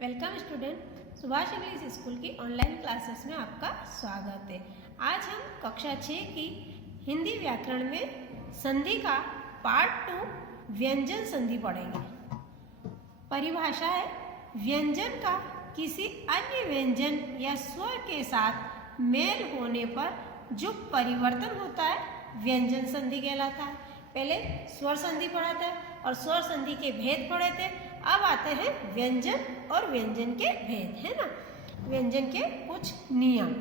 Welcome student, Subhash English school की online classes में आपका स्वागत है। आज हम कक्षा 6 की हिंदी व्याकरण में संधि का पार्ट 2 व्यंजन संधि पढ़ेंगे। परिभाषा है, व्यंजन का किसी अन्य व्यंजन या स्वर के साथ मेल होने पर जो परिवर्तन होता है व्यंजन संधि कहलाता है। पहले स्वर संधि पढ़ा था और स्वर संधि के भेद पढ़े थे। अब आते हैं व्यंजन और व्यंजन के भेद, है ना, व्यंजन के कुछ नियम।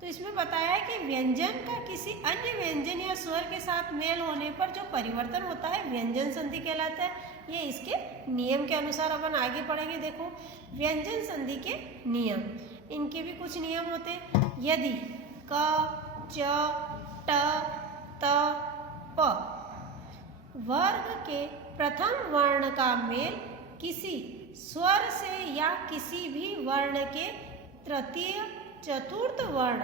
तो इसमें बताया है कि व्यंजन का किसी अन्य व्यंजन या स्वर के साथ मेल होने पर जो परिवर्तन होता है व्यंजन संधि कहलाता है। ये इसके नियम के अनुसार अपन आगे पढ़ेंगे। देखो, व्यंजन संधि के नियम, इनके भी कुछ नियम होते हैं। यदि क, च, ट, त, प वर्ग के प्रथम वर्ण का मेल किसी स्वर से या किसी भी वर्ण के तृतीय चतुर्थ वर्ण,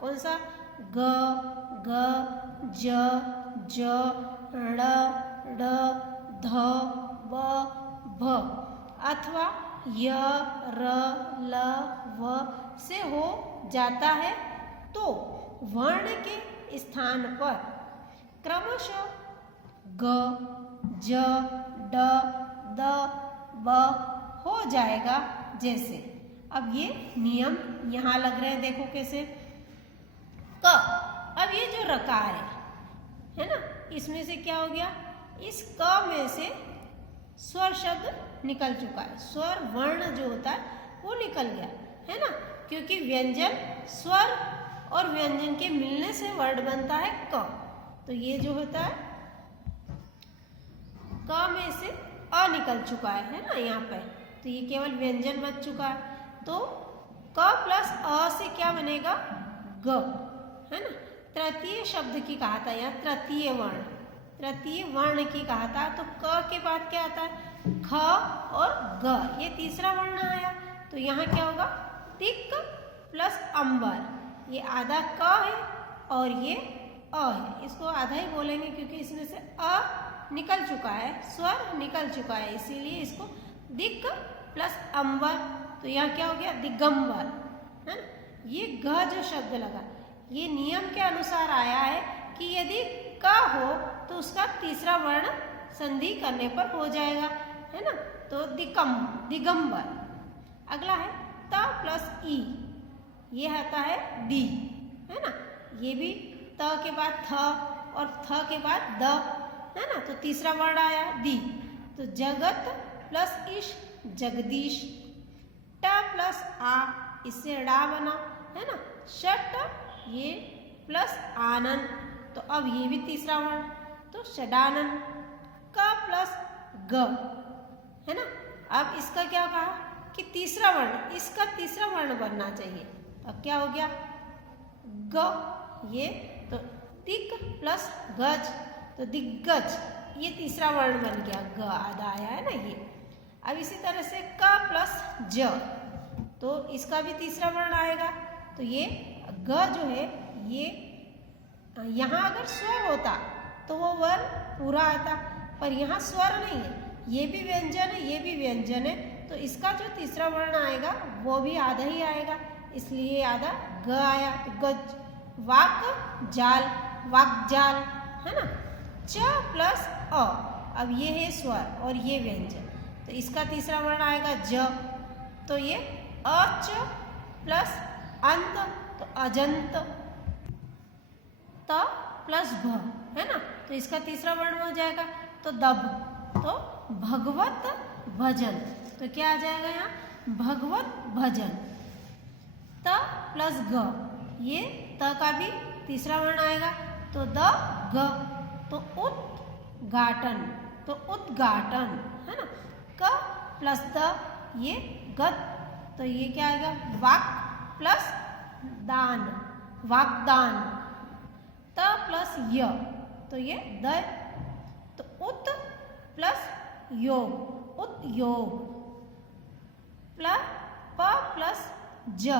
कौन सा, ग, ग, ज, ज, ड़, ड, ध, ब, भ अथवा य, र, ल, व से हो जाता है तो वर्ण के स्थान पर क्रमशः ग, ज, ड, द, ब हो जाएगा। जैसे अब ये नियम यहाँ लग रहे हैं, देखो कैसे। क, अब ये जो रकार है ना, इसमें से क्या हो गया, इस क में से स्वर शब्द निकल चुका है, स्वर वर्ण जो होता है वो निकल गया, है ना, क्योंकि व्यंजन स्वर और व्यंजन के मिलने से वर्ण बनता है क। तो ये जो होता है क में से अ निकल चुका है ना यहाँ पे, तो ये केवल व्यंजन बच चुका है। तो क प्लस अ से क्या बनेगा, ग, है ना। तृतीय शब्द की कहा था, यहाँ तृतीय वर्ण की कहा था। तो क के बाद क्या आता है, ख और ग, ये तीसरा वर्ण आया। तो यहाँ क्या होगा, तिक प्लस अंबर, ये आधा क है और ये अ है, इसको आधा ही बोलेंगे क्योंकि इसमें से अ निकल चुका है, स्वर निकल चुका है, इसीलिए इसको दिक प्लस अंबर। तो यहाँ क्या हो गया, दिगंबर, है ना। ये ग जो शब्द लगा, ये नियम के अनुसार आया है कि यदि क हो तो उसका तीसरा वर्ण संधि करने पर हो जाएगा, है ना। तो दिगंबर। अगला है त प्लस ई, ये आता है दी, है ना। ये भी त के बाद थ और थ के बाद द, है ना, तो तीसरा वर्ण आया दी। तो जगत प्लस इश, जगदीश। ट प्लस आ, इससे ड़ा बना, है ना। षट, ये प्लस आनन, तो अब ये भी तीसरा वर्ण, तो षडानन। क प्लस ग, है ना। अब इसका क्या कहा कि तीसरा वर्ण, इसका तीसरा वर्ण बनना चाहिए। अब क्या हो गया, ग, ये तो दिक प्लस गज, तो दिग्गज, ये तीसरा वर्ण बन गया, ग आधा आया है ना ये। अब इसी तरह से क प्लस ज, तो इसका भी तीसरा वर्ण आएगा। तो ये ग जो है, ये यहाँ अगर स्वर होता तो वो वर्ण पूरा आता, पर यहाँ स्वर नहीं है, ये भी व्यंजन है, ये भी व्यंजन है, तो इसका जो तीसरा वर्ण आएगा वो भी आधा ही आएगा, इसलिए आधा ग आया। तो गज, वाक जाल, वाकजाल, है ना। च प्लस अ, अब ये है स्वर और ये व्यंजन, तो इसका तीसरा वर्ण आएगा ज, तो ये अच प्लस अंत, तो अजंत। त प्लस भ, है ना, तो इसका तीसरा वर्ण हो जाएगा तो दभ, तो भगवत भजन, तो क्या आ जाएगा यहाँ, भगवत भजन। त प्लस ग, ये त का भी तीसरा वर्ण आएगा तो द ग, तो उद्घाटन, तो उद्घाटन, है ना। क प्लस द, ये गत, तो ये क्या आएगा, वाक प्लस दान, वाकदान। त प्लस य, तो ये द, तो उत प्लस योग, उद्योग। प प्लस ज,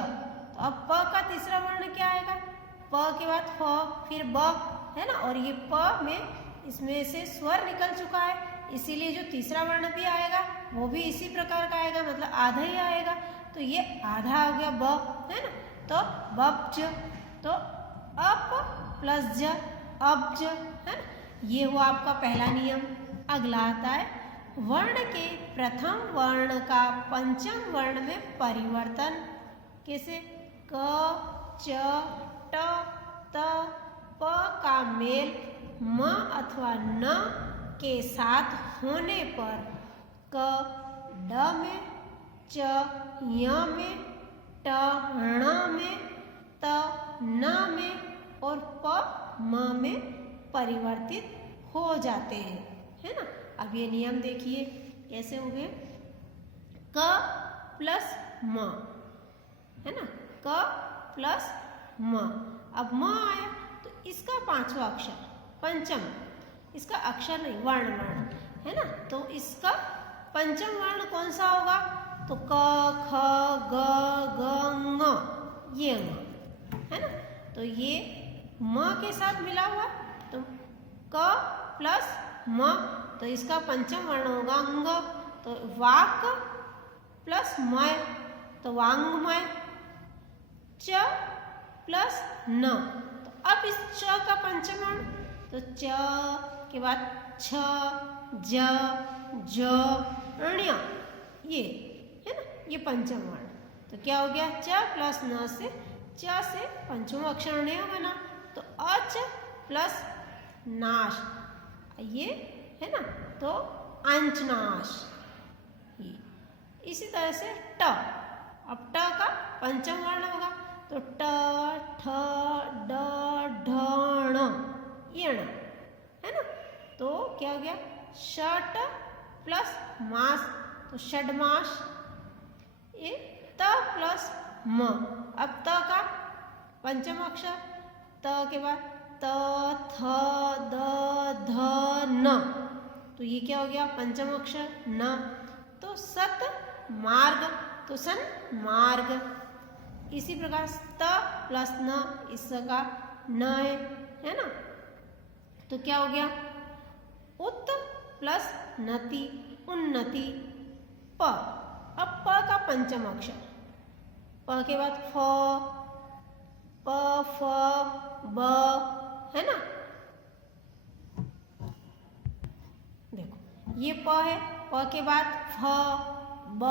तो अब प का तीसरा वर्ण क्या आएगा, प के बाद फ, फिर ब, है ना, और ये प में इसमें से स्वर निकल चुका है, इसीलिए जो तीसरा वर्ण भी आएगा वो भी इसी प्रकार का आएगा, मतलब आधा ही आएगा। तो ये आधा हो गया ब, है ना। तो बब्ज, तो अप प्लस ज, अब्ज, है ना। ये हुआ आपका पहला नियम। अगला आता है वर्ण के प्रथम वर्ण का पंचम वर्ण में परिवर्तन। कैसे? क, च, ट, त, प का मेल म अथवा न के साथ होने पर क ड में, च य में, ट ण में, त न में और प म में परिवर्तित हो जाते हैं, है ना। अब ये नियम देखिए कैसे हो गए। क प्लस म, है ना, क प्लस म। अब म आया तो इसका पांचवा अक्षर, पंचम, इसका अक्षर नहीं वर्ण, है ना। तो इसका पंचम वर्ण कौन सा होगा? तो क, ख, ग, ग, ङ, ये ङ, है ना। तो ये म के साथ मिला हुआ, तो क प्लस म, तो इसका पंचम वर्ण होगा अंग। तो वाक प्लस मय, तो वांग्मय। च प्लस न, तो अब इस च का पंचम वर्ण, तो च के बाद छ, ज, ज, ण्य, ये, है ना, ये पंचम वर्ण। तो क्या हो गया? च प्लस न से, च से पंचम अक्षर ण्य बना, तो अच प्लस नाश, ये, है ना, तो अंचनाश। ये इसी तरह से ट, अब ट का पंचम वर्ण होगा, तो ट, ठ, ड, ढ, ण, ये ण, है ना। तो क्या हो गया? षट प्लस मास, तो षडमास। ये त प्लस म, अब त का पंचम अक्षर, त के बाद त, थ, द, ध, न, तो ये क्या हो गया? पंचम अक्षर न। तो सत मार्ग, तो सन मार्ग। इसी प्रकार त प्लस न, इसका न है ना। तो क्या हो गया? उत प्लस नति, उन्नति। प, अब प का पंचम अक्षर, प के बाद फ, प, फ, ब, है ना। देखो ये प है, प के बाद फ, ब,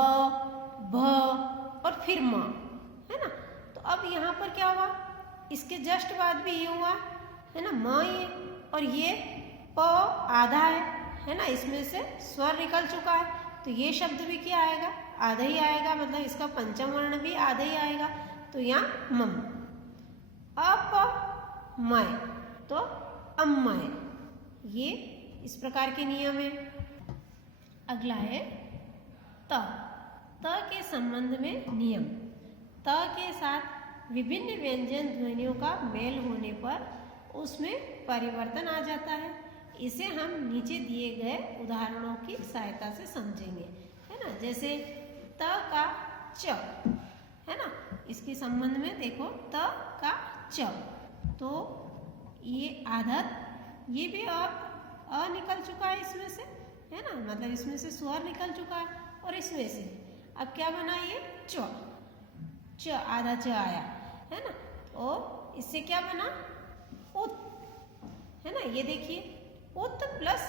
भ और फिर म, है ना। तो अब यहाँ पर क्या हुआ? इसके जस्ट बाद भी ये हुआ, है ना, म ये, और ये प आधा है ना, इसमें से स्वर निकल चुका है, तो ये शब्द भी क्या आएगा? आधा ही आएगा, मतलब इसका पंचम वर्ण भी आधा ही आएगा। तो यहाँ मम, अपमय, तो अम्मय। ये इस प्रकार के नियम है। अगला है त, त के संबंध में नियम। त के साथ विभिन्न व्यंजन ध्वनियों का मेल होने पर उसमें परिवर्तन आ जाता है। इसे हम नीचे दिए गए उदाहरणों की सहायता से समझेंगे, है ना। जैसे त का च, है ना, इसके संबंध में देखो त का च, तो ये आधा, ये भी अ निकल चुका है इसमें से, है ना, मतलब इसमें से स्वर निकल चुका है, और इसमें से अब क्या बना? ये च, च आधा च आया, है ना। और इससे क्या बना? उत, है ना। ये देखिए उत प्लस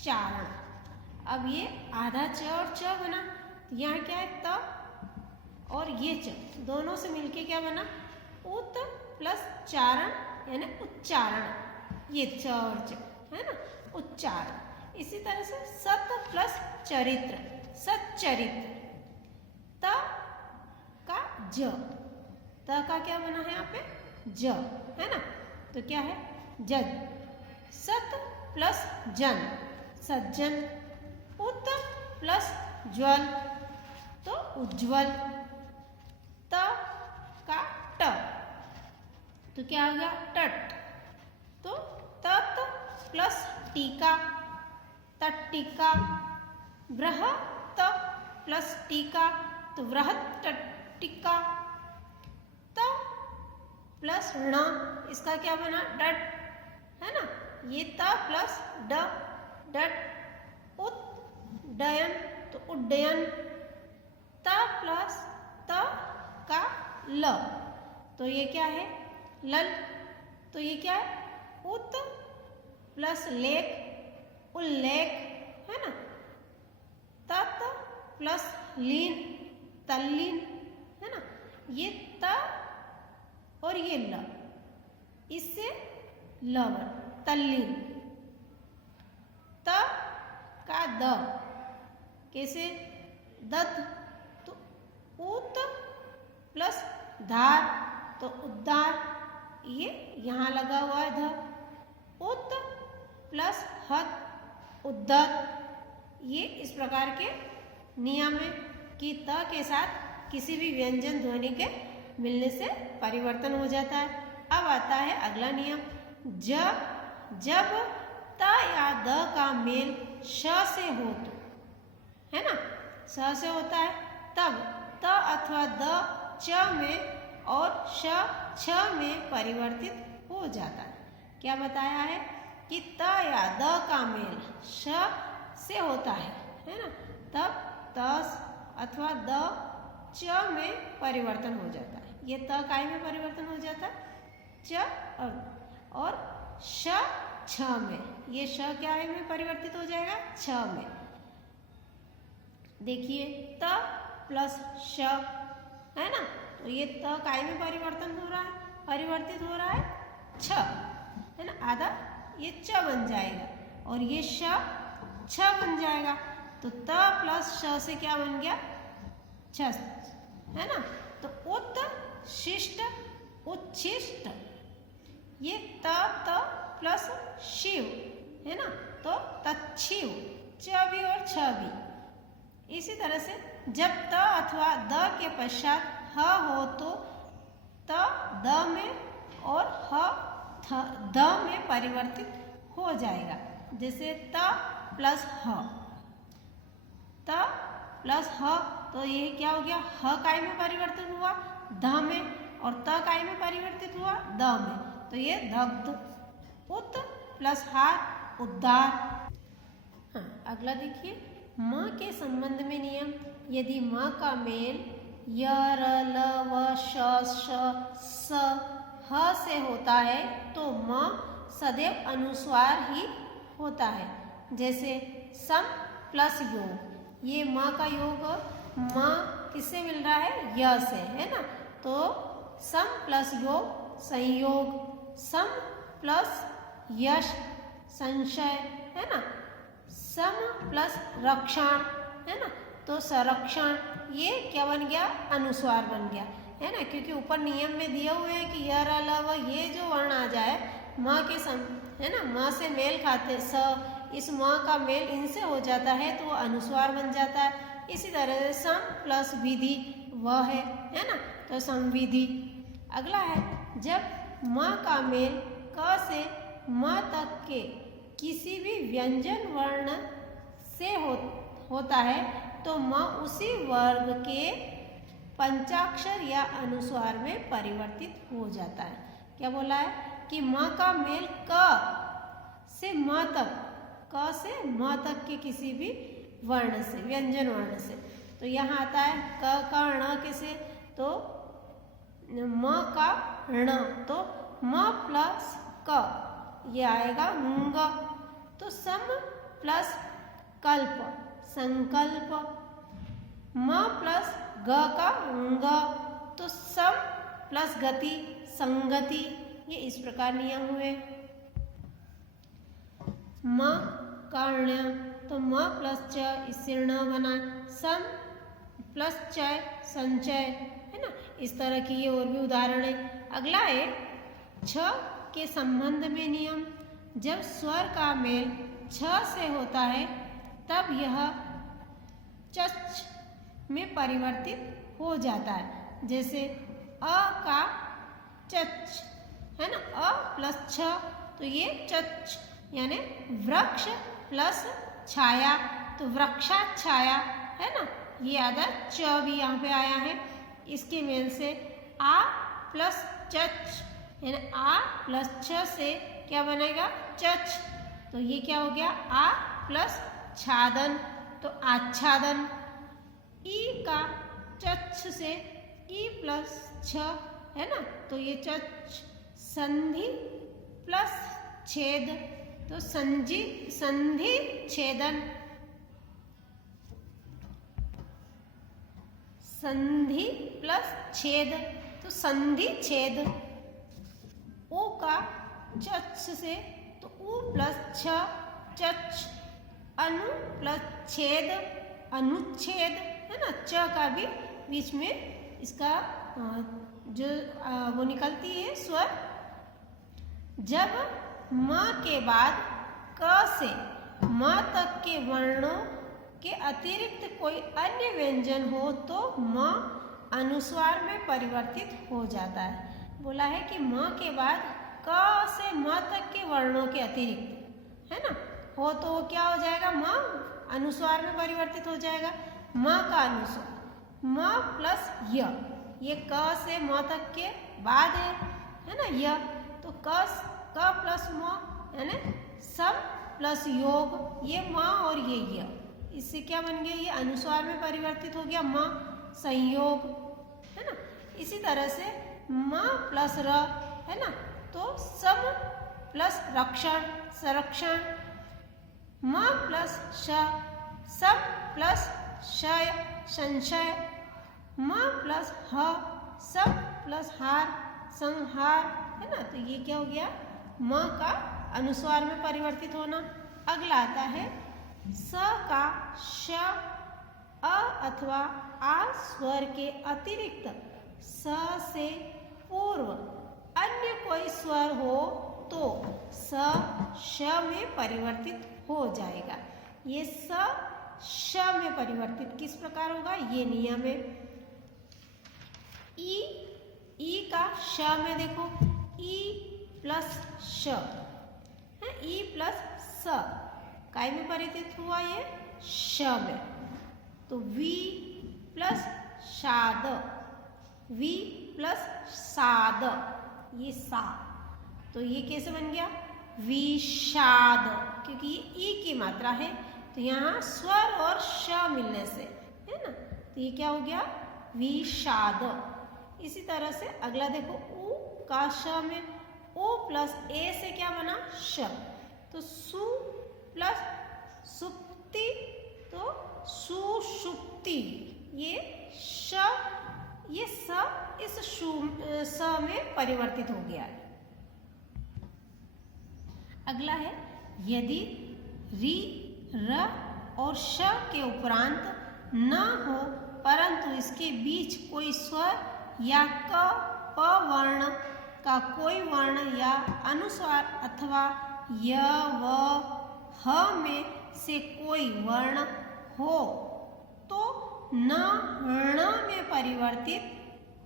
चारण, अब ये आधा च और च बना, तो यहाँ क्या है? त और ये च दोनों से मिलके क्या बना? उत प्लस चारण, यानी उच्चारण। ये च और च, है ना, उच्चारण। इसी तरह से सत प्लस चरित्र, सच्चरित्र। त का ज, त का क्या बना है यहाँ पे? ज, है ना। तो क्या है? जज। सत प्लस जन, सज्जन। उत प्लस ज्वल, तो उज्ज्वल। त का ट, तो क्या हो गया? टट। तो तत प्लस टीका, तट्टिका। बृहत प्लस टीका, तो बृहत टट्टिका। त प्लस ण, इसका क्या बना? डट, है ना, ये त प्लस ड, डट उद्डयन तो उड्डयन। त प्लस त का ल तो ये क्या है लल। तो ये क्या है उत प्लस लेख उल्लेख है ना। तत् प्लस लीन तल्लीन है ना। ये त और ये ल इससे लवर तल्लीन। त का द कैसे दध तो ऊत प्लस धार तो उद्धार, ये यहाँ लगा हुआ है ध। उत प्लस हत उद्धत। ये इस प्रकार के नियम है कि त के साथ किसी भी व्यंजन ध्वनि के मिलने से परिवर्तन हो जाता है। अब आता है अगला नियम, जब त या द का मेल श से हो तो, है ना, स से होता है तब त अथवा द च में और श छ में परिवर्तित हो जाता है। क्या बताया है कि त या द का मेल श से होता है ना, तब त अथवा द च में परिवर्तन हो जाता है। ये त काय में परिवर्तन हो जाता है च और श छ में। ये श क्या है में परिवर्तित हो जाएगा छ में। देखिए त प्लस श है ना, तो ये त काय में परिवर्तन हो रहा है परिवर्तित हो रहा है छ है ना, आधा ये च बन जाएगा और ये श छ बन जाएगा। तो त प्लस श से क्या बन गया छ है ना। तो उत्शिष्ट उच्छिष्ट। ये त प्लस शिव है ना, तो तच्छिव च भी और छ भी। इसी तरह से जब त अथवा द के पश्चात ह हो तो त द में और ह द में परिवर्तित हो जाएगा। जैसे त प्लस ह, त प्लस ह तो ये क्या हो गया ह काय में परिवर्तित हुआ ध में और त काय में परिवर्तित हुआ द में। तो ये दग्ध। उत प्लस हार उद्धार। हाँ, अगला देखिए म के संबंध में नियम, यदि म का मेल य र ल व श स ह से होता है तो म सदैव अनुस्वार ही होता है। जैसे सम प्लस योग, ये म का योग म किससे मिल रहा है य से है ना, तो सम प्लस योग संयोग। सम प्लस यश संशय है ना। सम प्लस रक्षण है ना, तो संरक्षण। ये क्या बन गया अनुस्वार बन गया है ना, क्योंकि ऊपर नियम में दिए हुए हैं कि य र ल व ये जो वर्ण आ जाए म के है ना, म से मेल खाते स, इस म का मेल इनसे हो जाता है तो वो अनुस्वार बन जाता है। इसी तरह से सम प्लस विधि वह है ना, तो संविधि। अगला है जब म का मेल क से म तक के किसी भी व्यंजन वर्ण से होता है तो म उसी वर्ग के पंचाक्षर या अनुस्वार में परिवर्तित हो जाता है। क्या बोला है कि म का मेल क से म तक, क से म तक के किसी भी वर्ण से व्यंजन वर्ण से। तो यहाँ आता है क का ण कैसे, तो म का ण, तो म प्लस क ये आएगा मूंग। तो सम प्लस कल्प संकल्प। म प्लस ग का ग, तो सम प्लस गति संगति। ये इस प्रकार नियम हुए। म का ण्य, तो म प्लस च इससे ण बना। सम प्लस चय संचय है ना। इस तरह की ये और भी उदाहरण है। अगला है छ के संबंध में नियम, जब स्वर का मेल छ से होता है तब यह चच में परिवर्तित हो जाता है। जैसे अ का चच है ना, अ प्लस छ तो ये चच यानी वृक्ष प्लस छाया, तो वृक्षा छाया है ना। ये आधा च भी यहाँ पे आया है, इसके मेल से आ प्लस चच यानी आ प्लस छ से क्या बनेगा चच। तो ये क्या हो गया आ प्लस छादन, तो आच्छादन। ई का चच से ई प्लस छ है ना, तो ये चच। संधि प्लस छेद, तो संधि छेदन। संधि प्लस छेद, तो संधि छेद। ऊ का चच से, तो ऊ प्लस छ चच। अनु प्लस छेद, अनुच्छेद है ना, च का भी बीच में इसका जो वो निकलती है स्वर। जब म के बाद क से म तक के वर्णों के अतिरिक्त कोई अन्य व्यंजन हो तो म अनुस्वार में परिवर्तित हो जाता है। बोला है कि म के बाद क से म तक के वर्णों के अतिरिक्त है ना हो तो वो क्या हो जाएगा म अनुस्वार में परिवर्तित हो जाएगा। म का अनुस्वार म प्लस य, ये क से म तक के बाद है ना य, तो क प्लस म है ना सम प्लस योग, ये म और ये य, इससे क्या बन गया ये अनुस्वार में परिवर्तित हो गया म संयोग है ना। इसी तरह से म प्लस र है ना, तो सम प्लस रक्षण संरक्षण। म प्लस श सम प्लस क्षय संशय। म प्लस ह सम प्लस हार संहार है ना, तो ये क्या हो गया म का अनुस्वार में परिवर्तित होना। अगला आता है स का श अ अथवा आ स्वर के अतिरिक्त स से पूर्व अन्य कोई स्वर हो तो स श में परिवर्तित हो जाएगा। ये स श में परिवर्तित किस प्रकार होगा, ये नियम है। ई का श में देखो ई प्लस श है, ई प्लस स काय में परिवर्तित हुआ ये श में, तो वी प्लस शाद, वी प्लस साद, ये सा, तो ये कैसे बन गया विषाद, क्योंकि ये ई की मात्रा है तो यहाँ स्वर और श मिलने से है ना, तो ये क्या हो गया विषाद। इसी तरह से अगला देखो उ का श में ओ प्लस ए से क्या बना श, तो सु प्लस सुप्ति, तो सुषुप्ति, ये श ये स इस स में परिवर्तित हो गया है। अगला है यदि री र और श के उपरांत न हो परंतु इसके बीच कोई स्वर या क प वर्ण का कोई वर्ण या अनुस्वार अथवा य व ह में से कोई वर्ण हो तो न ण में परिवर्तित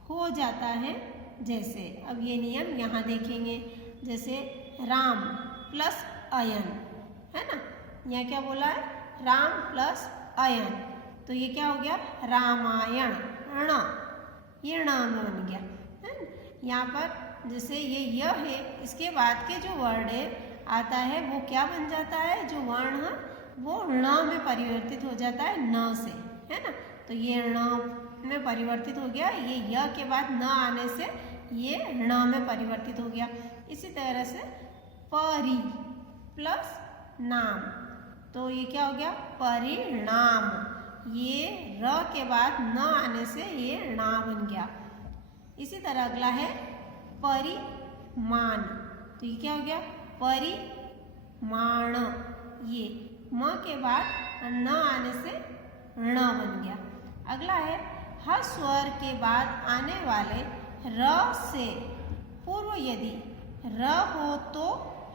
हो जाता है। जैसे अब ये नियम यहाँ देखेंगे, जैसे राम प्लस अयन है ना, यहाँ क्या बोला है राम प्लस अयन, तो ये क्या हो गया रामायण, ण, ये ण में बन गया है। यहाँ पर जैसे ये य है इसके बाद के जो वर्ण है आता है वो क्या बन जाता है, जो वर्ण है वो ण में परिवर्तित हो जाता है न से है ना, तो ये ण में परिवर्तित हो गया, ये य के बाद न आने से ये ण में परिवर्तित हो गया। इसी तरह से परि प्लस नाम, तो ये क्या हो गया परिणाम, ये र के बाद न आने से ये णा बन गया। इसी तरह अगला है परिमाण, तो ये क्या हो गया परिमाण, ये म के बाद न आने से ण बन गया। अगला है ह स्वर के बाद आने वाले र से पूर्व यदि र हो तो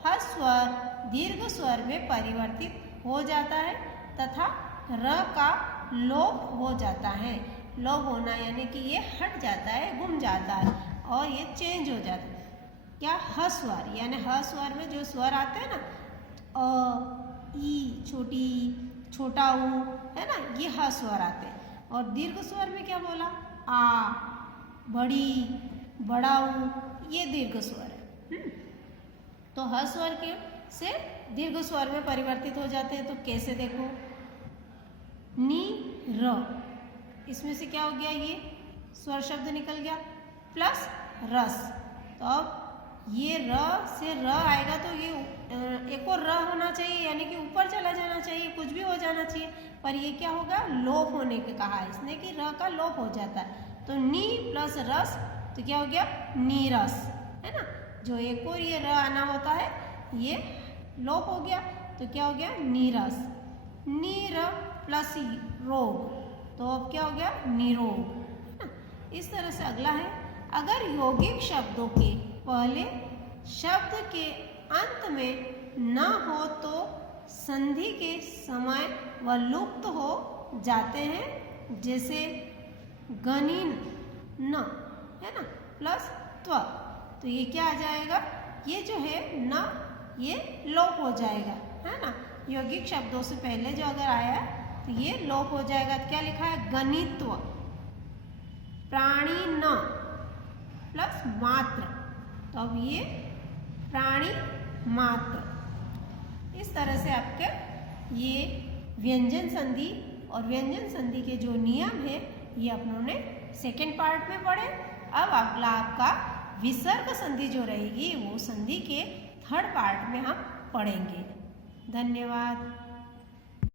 ह स्वर दीर्घ स्वर में परिवर्तित हो जाता है तथा र का लोप हो जाता है। लोप होना यानी कि ये हट जाता है, गुम जाता है और ये चेंज हो जाता है। क्या ह स्वर, यानी ह स्वर में जो स्वर आते हैं ना अ ई छोटी छोटा ऊ है ना, ये ह स्वर आते हैं। और दीर्घ स्वर में क्या बोला आ बड़ी बड़ा ऊ, ये दीर्घ स्वर है। तो ह स्वर के से दीर्घ स्वर में परिवर्तित हो जाते हैं। तो कैसे देखो, नी र, इसमें से क्या हो गया, ये स्वर शब्द निकल गया प्लस रस। तो अब ये र से र आएगा तो ये एक और र होना चाहिए, यानी कि ऊपर चला जाना चाहिए, कुछ भी हो जाना चाहिए, पर ये क्या होगा, लोप होने के कहा है इसने कि र का लोप हो जाता है। तो नी प्लस रस तो क्या हो गया, नीरस, है ना। जो एक और ये र आना होता है ये लोप हो गया, तो क्या हो गया, नीरस। नीर प्लस रोग, तो अब क्या हो गया, निरोग, है ना। इस तरह से अगला है, अगर यौगिक शब्दों के पहले शब्द के अंत में न हो तो संधि के समय वह लुप्त हो जाते हैं, जैसे गणिन न, है ना, प्लस त्व। तो ये क्या आ जाएगा, ये जो है न ये लोप हो जाएगा, है ना। यौगिक शब्दों से पहले जो अगर आया है तो ये लोप हो जाएगा। तो क्या लिखा है, गणित्व, प्राणी न प्लस मात्र, तो अब ये प्राणी मात्र। इस तरह से आपके ये व्यंजन संधि और व्यंजन संधि के जो नियम है ये अपनों ने सेकेंड पार्ट में पढ़े। अब अगला आपका विसर्ग संधि जो रहेगी वो संधि के थर्ड पार्ट में हम पढ़ेंगे। धन्यवाद।